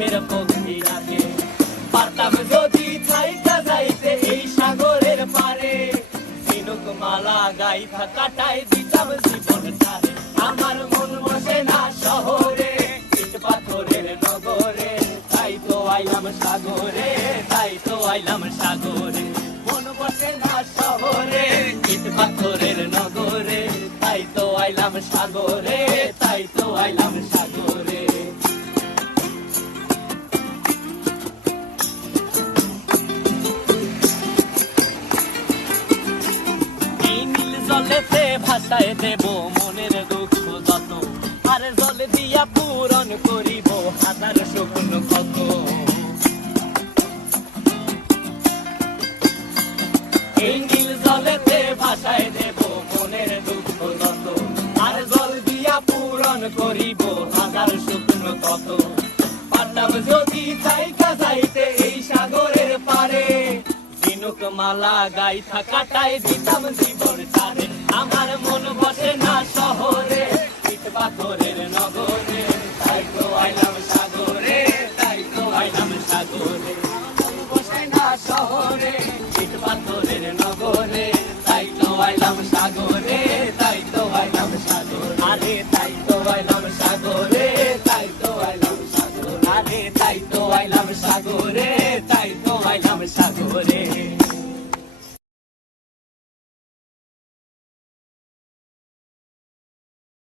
সুখের পক্ষী রাখে। পারতাম যদি থাইকা যাইতে এই সাগরের পারে, ঝিনুক মালা গাইথা কাটায় দিতাম জীবনটারে। আমার মন বসে না শহরে, ইট পাথরের নগরে, তাই তো আইলাম সাগরে, তাই তো আইলাম সাগরে। মন বসে না শহরে, ইট পাথরের নগরে, তাই তো আইলাম সাগরে, তাই তো আইলাম সাগরে। এই নীল জলেতে ভাসায় দেব মনের দুঃখ যত, আর জল দিয়া পূরণ করিব হাজার স্বপ্ন কত। এই নীল জলেতে ভাসায় দেব মনের দুঃখ যত, আর জল দিয়া পূরণ করিব হাজার স্বপ্ন কত। পারতাম যদি থাইকা যাইতে এই সাগরের পারে, ঝিনুক মালা গাইথা কাটায় দিতাম জীবনটারে। আমার মন বসে না শহরে, ইট পাথরের নগরে, তাই তো আইলাম সাগরে, তাই তো আইলাম সাগরে। মন বসে না শহরে, ইট পাথরের নগরে, তাই তো আইলাম সাগরে, তাই তো আইলাম সাগরে। আরে তাই তো আইলাম সাগরে, তাই তো আইলাম সাগরে। আরে তাই তো আইলাম সাগরে, তাই তো আইলাম সাগরে।